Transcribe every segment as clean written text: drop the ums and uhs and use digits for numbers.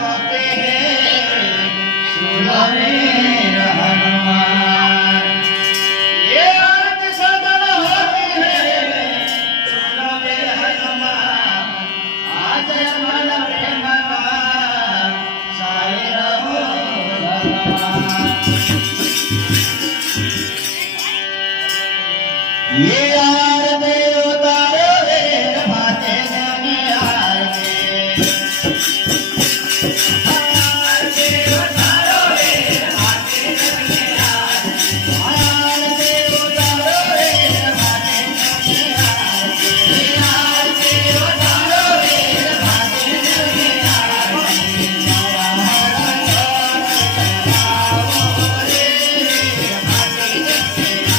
होते सुरवीर हनुमान। ये आज सदन होती है सुरवीर हनुमान। आज मन प्रेम का साई रहो भगवान। ये आरती उतारो वेद भाते जने आरती। आरती उतारो वेद भाते जने आरती। आरती उतारो वेद भाते जने आरती। आरती उतारो वेद भाते जने आरती। जया हर जोत जलाओ रे भाते जने आरती।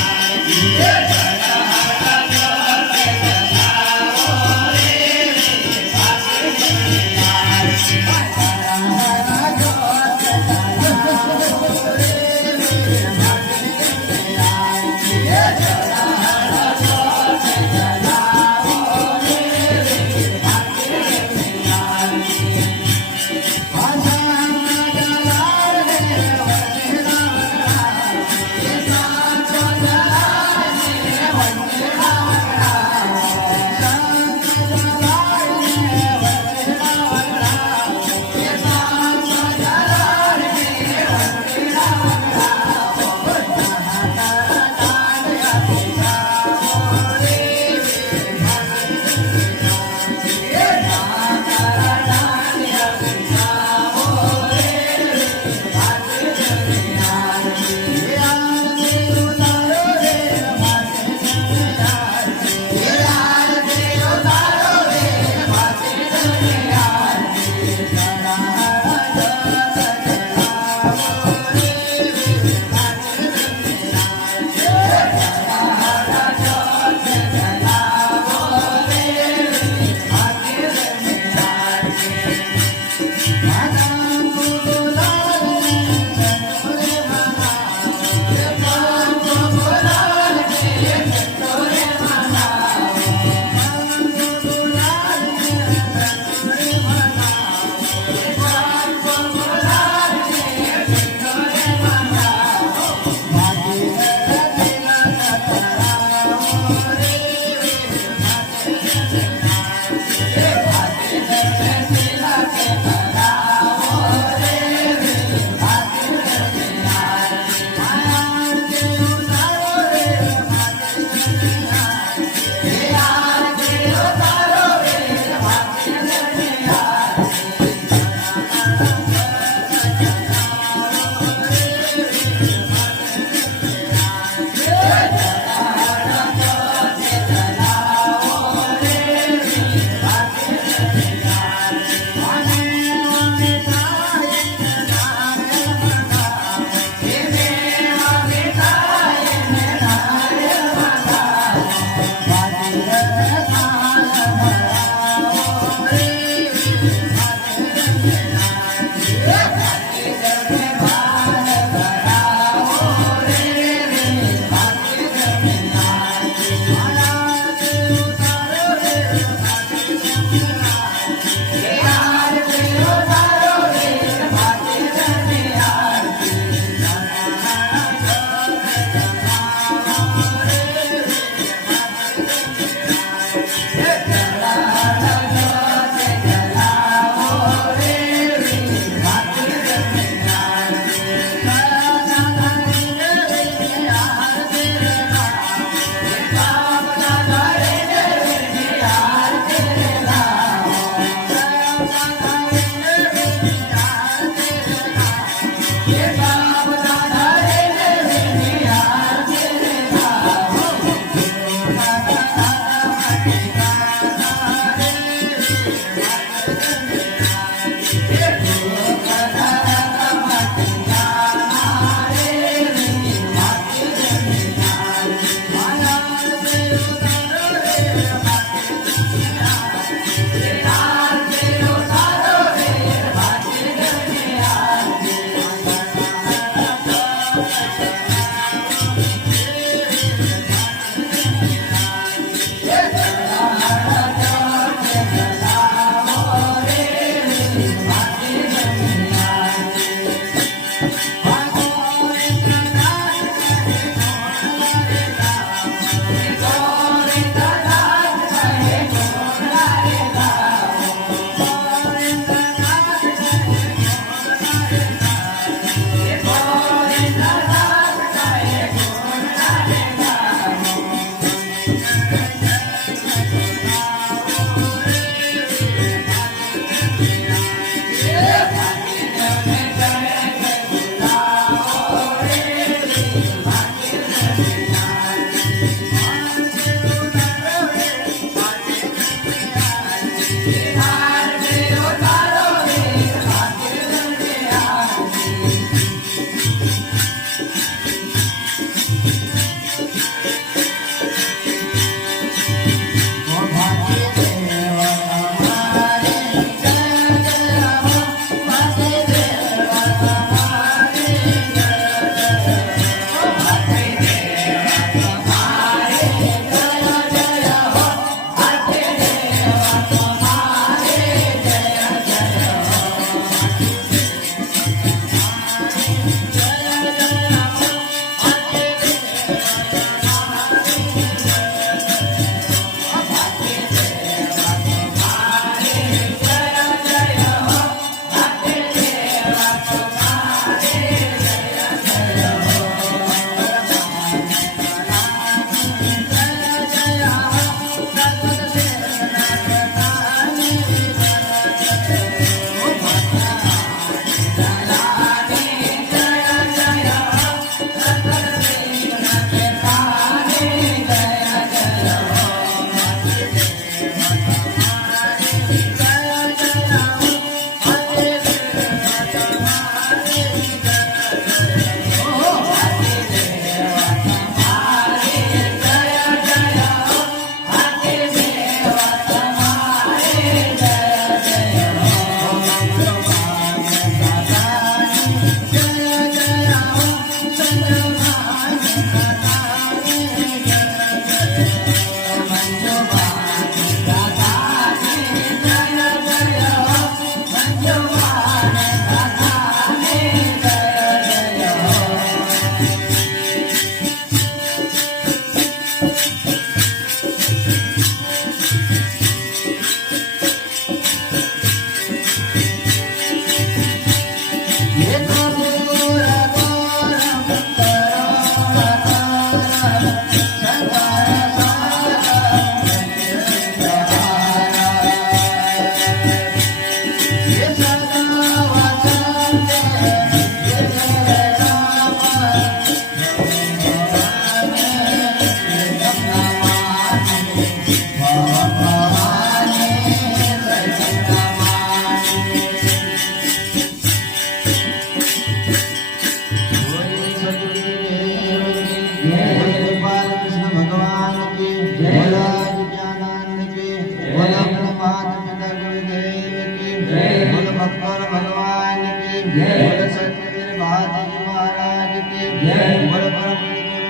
बोल सत्यवीर महादेव महाराज की बोल परम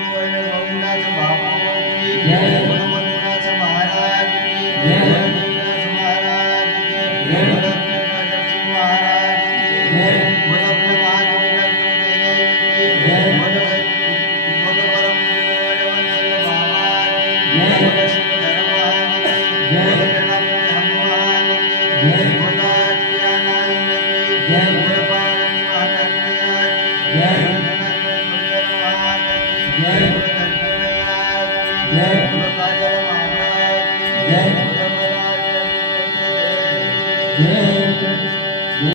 गुरु गोविंदाच बापू की बोल मधुराज महाराज की बोल देवराज महाराज की बोल कृष्ण महाराज की बोल अपने महादेव की बोल परम गुरु बाबा की बोल श्री धर्म की बोल गणपति हनुमान की बोल ज्ञानानंद की बोल पावनी माता मैया की बोल धरती मैया की बोल काजल महाराज की बोल महाराज की जय।